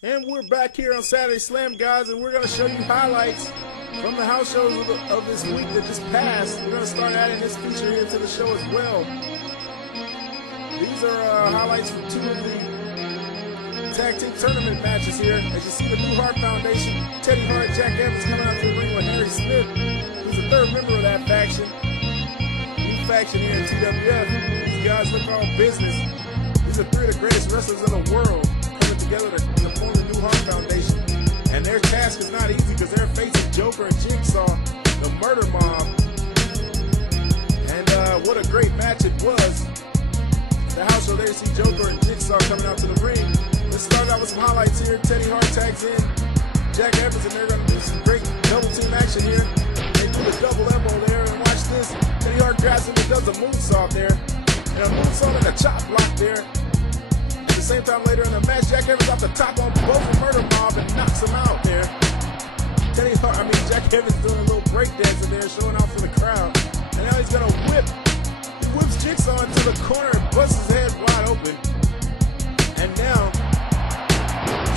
And we're back here on Saturday Slam, guys, and we're going to show you highlights from the house shows of this week that just passed. We're going to start adding this feature here to the show as well. These are highlights from two of the tag team tournament matches here. As you see, the New Heart Foundation, Teddy Hart, Jack Evans coming out to the ring with Harry Smith, who's the third member of that faction. New faction here in TWF. These guys look all business. These are three of the greatest wrestlers in the world coming together to form the New Heart Foundation. And their task is not easy because they're facing Joker and Jigsaw, the murder mob. And what a great match it was. The house show there, you see Joker and Jigsaw coming out to the ring. Let's start out with some highlights here. Teddy Hart tags in Jack Evans, and they're going to do some great double team action here. They do the double elbow there, and watch this. Teddy Hart grabs him and does a moonsault there. And a moonsault and a chop block there. At the same time later in the match, Jack Evans off the top on both the murder mob and knocks him out there. Jack Evans doing a little breakdancing there, showing off for the crowd. And now he's going to whip. He whips Jigsaw into the corner and busts his head wide open. And now,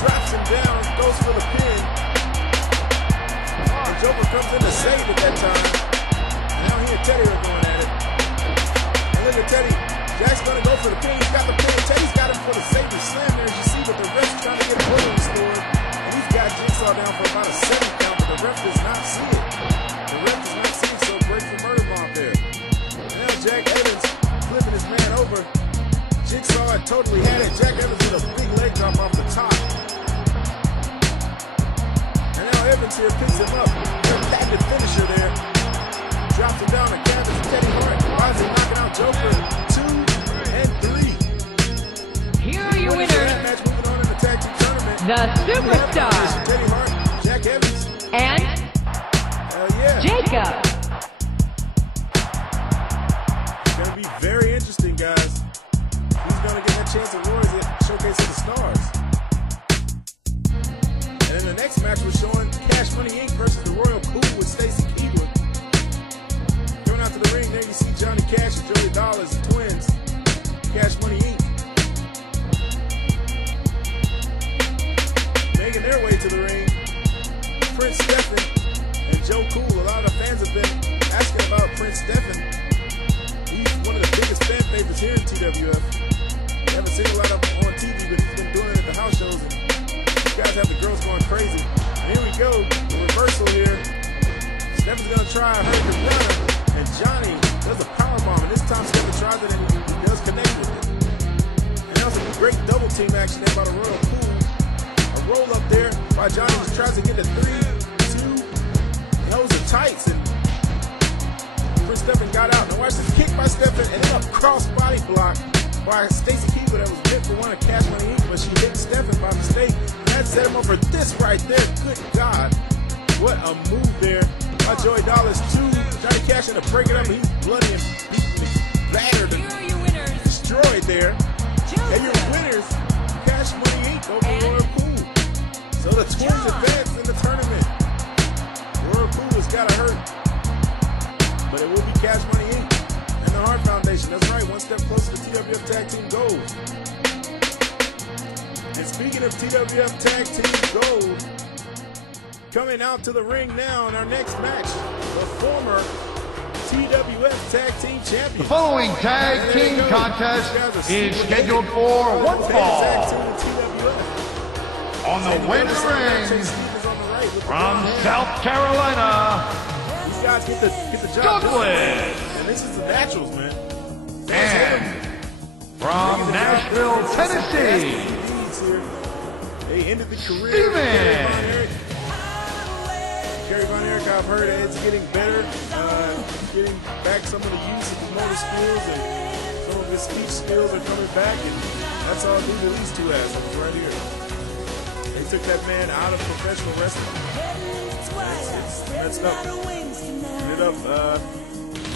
drops him down, goes for the pin. And Joker comes in to save at that time. And now he and Teddy are going at it. And look at Teddy. Jack's going to go for the pin. He's got the pin. Teddy's got him for the save and slam there, as you see, but the ref's trying to get order restored. And he's got Jigsaw down for about a 7 count, but the ref does not see it. The ref does not see it, so great for murder bomb there. And now Jack Evans flipping his man over. Jigsaw had totally had it. Jack Evans with a big leg drop off the top. And now Evans here picks him up. Their patented finisher there. Drops him down to canvas. Teddy Hart finally knocking out Joker. 2 and 3. Here are your winners. Match moving on in the tag team tournament. The Superstar. Teddy Hart, Jack Evans. And Jacob. It's going to be very interesting, guys. He's going to get that chance at Roy's at Showcase of the Stars. And then the next match was showing Cash Money Inc. versus the Royal Cool with Stacy Keebler. Coming out to the ring there, you see Johnny Cash and Joey Dollars, twins. Cash Money Inc. Making their way to the ring. Prince Stephen and Joe Cool. A lot of the fans have been asking about Prince Stephen. He's one of the biggest fan favorites here in TWF. You haven't seen a lot of him on TV, but he's been doing it at the house shows. And you guys have the girls going crazy. And here we go, the reversal here. Stephen's going to try a Hurricane Runner, and Johnny does a powerbomb. And this time Stephen tries it, and he does connect with it. And that was a great double team action there by the Royal Cool. A roll up there by Johnny, just tries to get the 3, 2. He holds the tights, and Prince Stephen got out. Now watch this kick by Stephen, and then a cross body block by Stacy Keebler that was meant for one of Cash Money Inc., but she hit Stephen by mistake. And that set him up for this right there. Good God. What a move there by Joey Dollars. 2. Johnny Cash had to break it up, and he's bloody and battered and destroyed there. And your winners, Cash Money Inc. over Royal Cool. So the twins advance in the tournament. Royal Cool has got to hurt, but it will be Cash Money Inc. and the Heart Foundation. That's right, one step closer to TWF Tag Team Gold. And speaking of TWF Tag Team Gold, coming out to the ring now in our next match, the former TWF Tag Team Champions. The following tag team contest is scheduled for one fall. On the way to the ring, from South Carolina, these guys get the job done. And this is the Naturals, man. And from Nashville, Tennessee, they ended the career of Kerry Von Erich. I've heard it's getting better, getting back some of the use of the motor skills, and some of his speech skills are coming back, and that's all due to these two assholes right here. They took that man out of professional wrestling. It's messed up. Ended up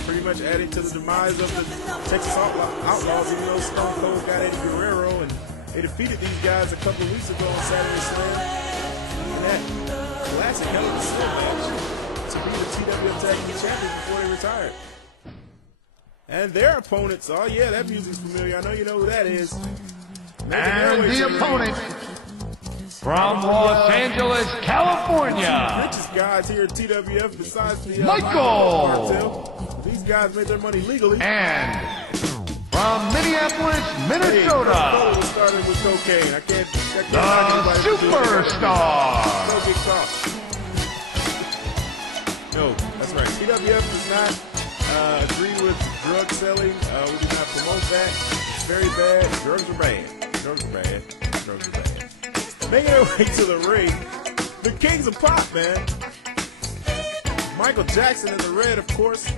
pretty much adding to the demise of the Texas Outlaws, even though Stone Cold got Eddie Guerrero, and they defeated these guys a couple of weeks ago on Saturday Slam. And that classic Hell in a Cell match to be the TWF Tag Team Champions before they retired. And their opponents, oh yeah, that music's familiar. I know you know who that is. and the opponent From Los Angeles, California, Richest guys here at TWF besides the Michael cartel. These guys made their money legally. And from Minneapolis, Minnesota, Hey, started with cocaine. I can't the Superstar. No big talk. No, that's right. TWF does not agree with drug selling. We do not promote that. It's very bad. Drugs are bad. Drugs are bad. Drugs are bad. Making their way to the ring, the Kings of Pop, man. Michael Jackson in the red, of course.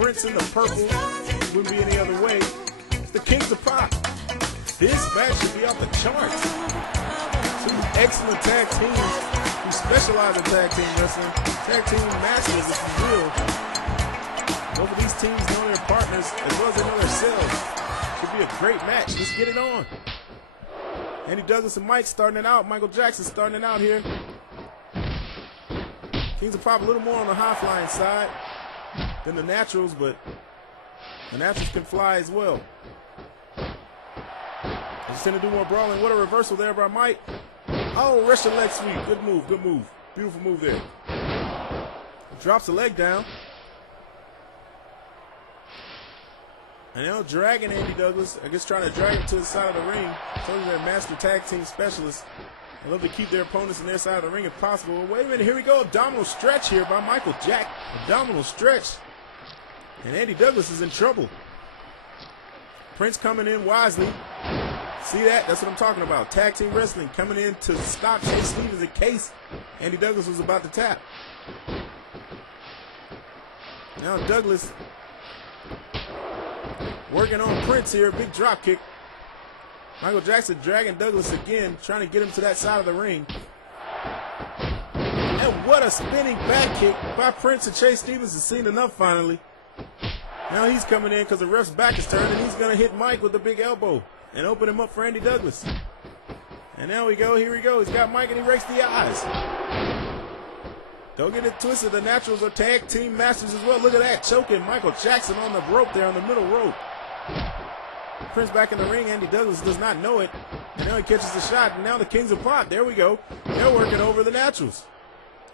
Prince in the purple. Wouldn't be any other way. It's the Kings of Pop. This match should be off the charts. Two excellent tag teams who specialize in tag team wrestling. Tag team masters, if you will. Both of these teams know their partners as well as they know themselves. Should be a great match. Let's get it on. Andy Douglas and Mike starting it out. Michael Jackson starting it out here. Kings of Pop a little more on the high-flying side than the Naturals, but the Naturals can fly as well. Just tend to do more brawling. What a reversal there by Mike. Oh, Russian leg sweep. Good move, good move. Beautiful move there. Drops the leg down. And now dragging Andy Douglas, I guess trying to drag him to the side of the ring. Told you they're master tag team specialists. They love to keep their opponents in their side of the ring if possible. Well, wait a minute, here we go. Abdominal stretch here by Michael Jack. Abdominal stretch. And Andy Douglas is in trouble. Prince coming in wisely. See that? That's what I'm talking about. Tag team wrestling coming in to stop Chase Stevens in case Andy Douglas was about to tap. Now Douglas working on Prince here. Big drop kick. Michael Jackson dragging Douglas again, trying to get him to that side of the ring. And what a spinning back kick by Prince, and Chase Stevens has seen enough finally. Now he's coming in because the ref's back is turned, and he's going to hit Mike with the big elbow and open him up for Andy Douglas. And now we go, here we go. He's got Mike and he rakes the eyes. Don't get it twisted. The Naturals are tag team masters as well. Look at that, choking Michael Jackson on the rope there, on the middle rope. Prince back in the ring. Andy Douglas does not know it. And now he catches the shot. And now the Kings of Pop. There we go. They're working over the Naturals.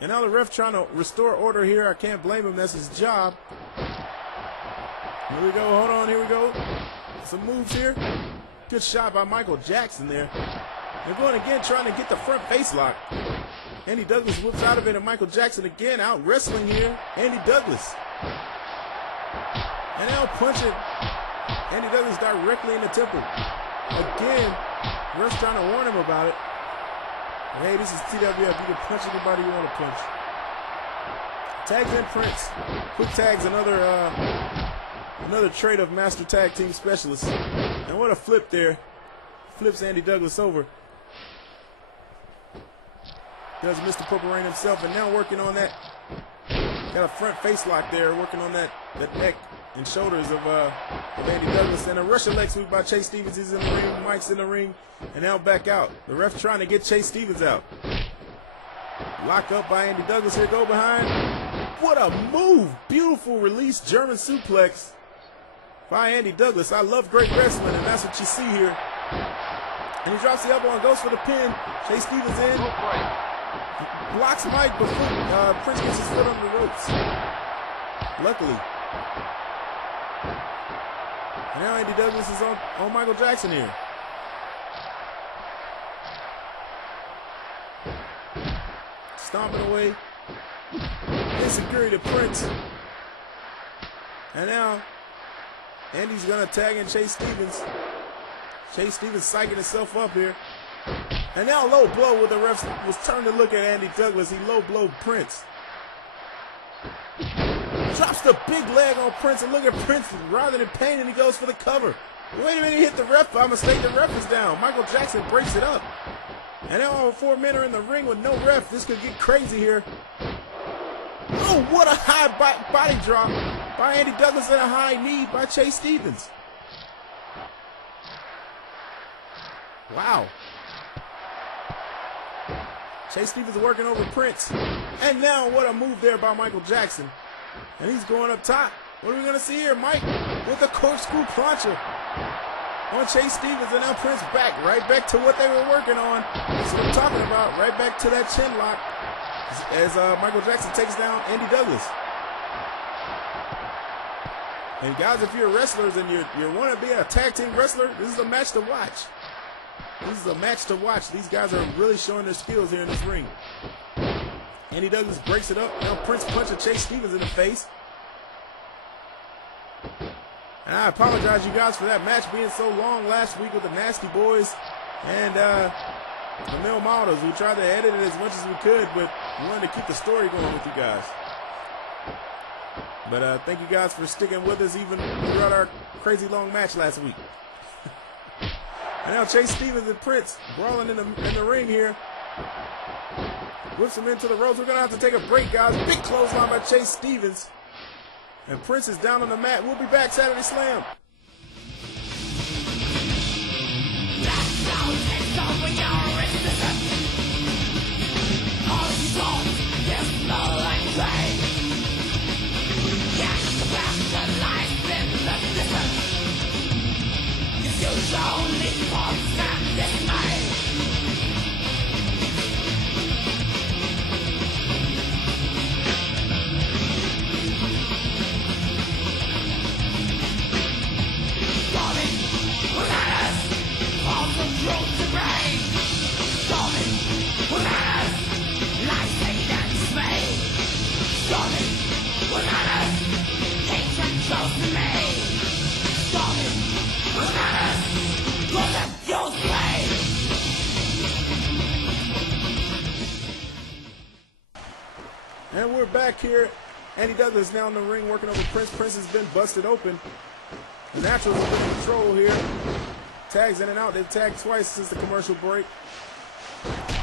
And now the ref trying to restore order here. I can't blame him. That's his job. Here we go. Hold on. Here we go. Some moves here. Good shot by Michael Jackson there. They're going again, trying to get the front face lock. Andy Douglas whips out of it, and Michael Jackson again out wrestling here. Andy Douglas. And now punching Andy Douglas directly in the temple. Again, ref's trying to warn him about it. But hey, this is TWF. You can punch anybody you want to punch. Tags in Prince. Quick tags, another trait of master tag team specialists. And what a flip there. Flips Andy Douglas over. Does Mr. Purple Rain himself, and now working on that. Got a front face lock there, working on that neck and shoulders of Andy Douglas. And a Russian leg sweep by Chase Stevens. He's in the ring, Mike's in the ring, and now back out. The ref trying to get Chase Stevens out. Lock up by Andy Douglas here, go behind. What a move! Beautiful release, German suplex by Andy Douglas. I love great wrestling, and that's what you see here. And he drops the elbow and goes for the pin. Chase Stevens in. Blocks Mike, but Prince gets his foot on the ropes. Luckily. And now Andy Douglas is on Michael Jackson here. Stomping away. Insecurity to Prince. And now Andy's going to tag in Chase Stevens. Chase Stevens psyching himself up here. And now low blow where the ref was turned to look at Andy Douglas. He low blowed Prince. Drops the big leg on Prince, and look at Prince writhing in pain, and he goes for the cover. Wait a minute, he hit the ref by mistake. The ref is down. Michael Jackson breaks it up. And now all 4 men are in the ring with no ref. This could get crazy here. Oh, what a high body drop by Andy Douglas and a high knee by Chase Stevens. Wow. Chase Stevens working over Prince. And now what a move there by Michael Jackson. And he's going up top. What are we going to see here? Mike with the corkscrew plancha. on Chase Stevens, and now Prince right back to what they were working on. That's what I'm talking about, right back to that chin lock as Michael Jackson takes down Andy Douglas. And guys, if you're wrestlers and you want to be a tag team wrestler, this is a match to watch. This is a match to watch. These guys are really showing their skills here in this ring. Andy Douglas breaks it up. Now Prince punching Chase Stevens in the face. And I apologize, you guys, for that match being so long last week with the Nasty Boys and the Mil Models. We tried to edit it as much as we could, but we wanted to keep the story going with you guys. But thank you guys for sticking with us even throughout our crazy long match last week. And now Chase Stevens and Prince brawling in the ring here. Whips him into the ropes. We're going to have to take a break, guys. Big clothesline by Chase Stevens. And Prince is down on the mat. We'll be back Saturday Slam. And we're back here. Andy Douglas is now in the ring working over Prince. Prince has been busted open. The Naturals have been in control here. Tags in and out. They've tagged twice since the commercial break.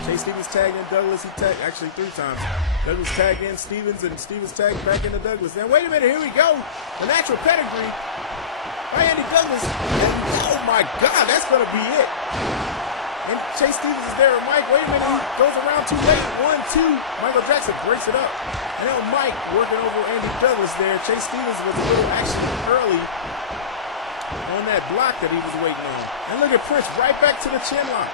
Chase Stevens tagged in Douglas. He tagged actually 3 times. Douglas tagged in Stevens, and Stevens tagged back into Douglas. Now wait a minute, here we go. The natural pedigree by Andy Douglas. And, oh my God, that's gonna be it. And Chase Stevens is there with Mike. Wait a minute, he goes around too late. 1, 2. Michael Jackson breaks it up. And now Mike working over Andy Douglas there. Chase Stevens was a little actually early on that block that he was waiting on. And look at Prince right back to the chin lock.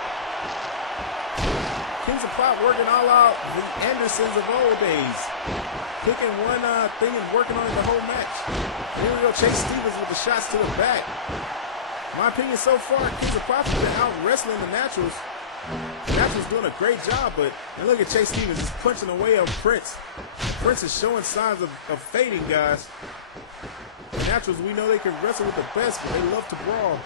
Kings of Pop working all out the Andersons of old days. Picking one thing and working on it the whole match. Here we go, Chase Stevens with the shots to the back. My opinion so far, Kings of Pop have been out wrestling the Naturals. The Naturals doing a great job, but and look at Chase Stevens just punching away on Prince. Prince is showing signs of fading, guys. The Naturals, we know they can wrestle with the best, but they love to brawl.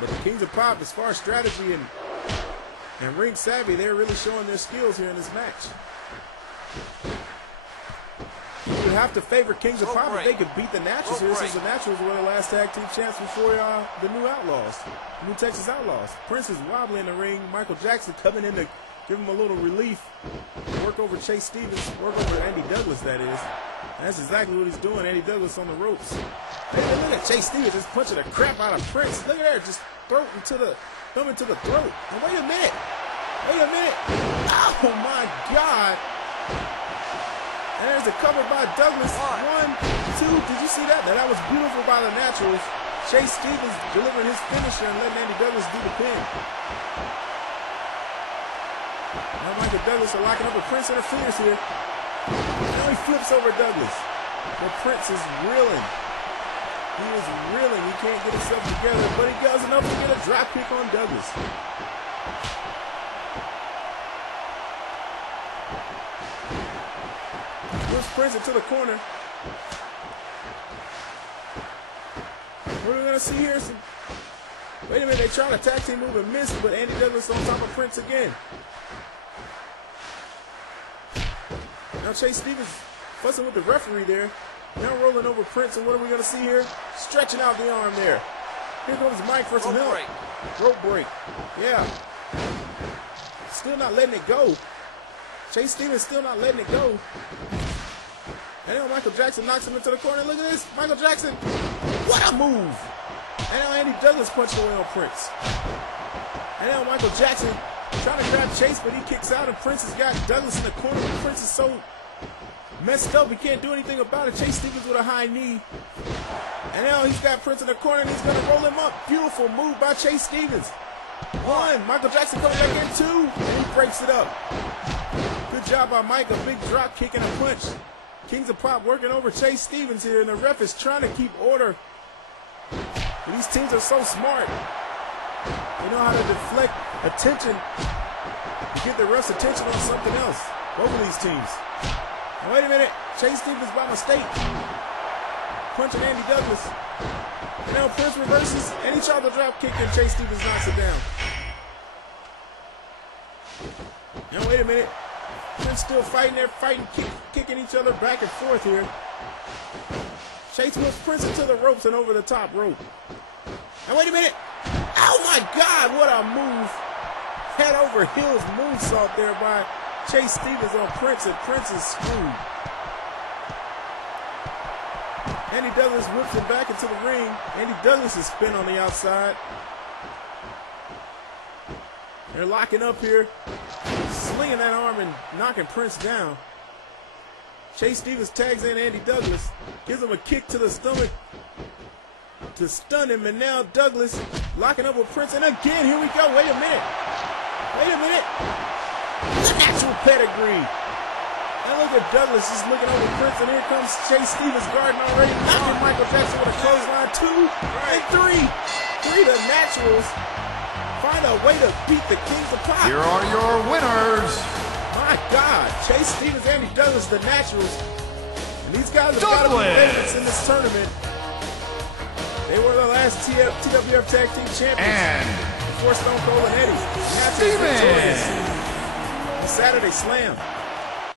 But the Kings of Pop, as far as strategy and ring savvy, they're really showing their skills here in this match. You would have to favor Kings of Pop if they could beat the Naturals here, since the Naturals were the last tag team champs before the New Outlaws, New Texas Outlaws. Prince is wobbling in the ring. Michael Jackson coming in to give him a little relief. Work over Chase Stevens, work over Andy Douglas, that is. And that's exactly what he's doing. Andy Douglas on the ropes. Hey, look at Chase Stevens just punching the crap out of Prince. Look at that, just thumb into the throat. And wait a minute. Oh my God. And there's a cover by Douglas. 1, 2. Did you see that? Now that was beautiful by the Naturals. Chase Stevens delivering his finisher and letting Andy Douglas do the pin. Now Michael Douglas are locking up with Prince interferes here. Now he flips over Douglas. But Prince is reeling. He is reeling. He can't get himself together, but he does enough to get a drop kick on Douglas. Prince into the corner. What are we going to see here? Wait a minute, they tried a tag team move and missed, but Andy Douglas on top of Prince again. Now Chase Stevens fussing with the referee there. Now rolling over Prince, and what are we going to see here? Stretching out the arm there. Here comes Mike for some help. Rope break. Yeah. Still not letting it go. Chase Stevens still not letting it go. And now Michael Jackson knocks him into the corner. Look at this. Michael Jackson. What a move. And now Andy Douglas punched away on Prince. And now Michael Jackson trying to grab Chase, but he kicks out, and Prince has got Douglas in the corner. But Prince is so messed up, he can't do anything about it. Chase Stevens with a high knee. And now he's got Prince in the corner, and he's going to roll him up. Beautiful move by Chase Stevens. 1. Michael Jackson coming back in. 2. And he breaks it up. Good job by Mike. A big drop kick and a punch. Kings of Pop working over Chase Stevens here, and the ref is trying to keep order. But these teams are so smart. They know how to deflect attention to get the ref's attention on something else. Both of these teams. Now, wait a minute. Chase Stevens by mistake. Punching Andy Douglas. And now Prince reverses, and he tried the drop kick, and Chase Stevens knocks it down. Now wait a minute. Prince still fighting there, kicking each other back and forth here. Chase moves Prince into the ropes and over the top rope. Now wait a minute. Oh my God, what a move. Head over heels moonsault there by Chase Stevens on Prince, and Prince is screwed. Andy Douglas whips him back into the ring. Andy Douglas is spin on the outside. They're locking up here, slinging that arm and knocking Prince down. Chase Stevens tags in Andy Douglas, gives him a kick to the stomach to stun him, and now Douglas locking up with Prince. And again, here we go. Wait a minute. Wait a minute. The natural pedigree. Now look at Douglas just looking over Prince, and here comes Chase Stevens guarding already, knocking Michael Jackson with a clothesline. 2 and 3. 3 the naturals. Find a way to beat the Kings of Pop. Here are your winners. My God, Chase Stevens, Andy Douglas, the naturals. And these guys have got to be favorites in this tournament. They were the last TWF Tag Team Champions before Stone Cold and Eddie. Naturals victorious. The Saturday Slam.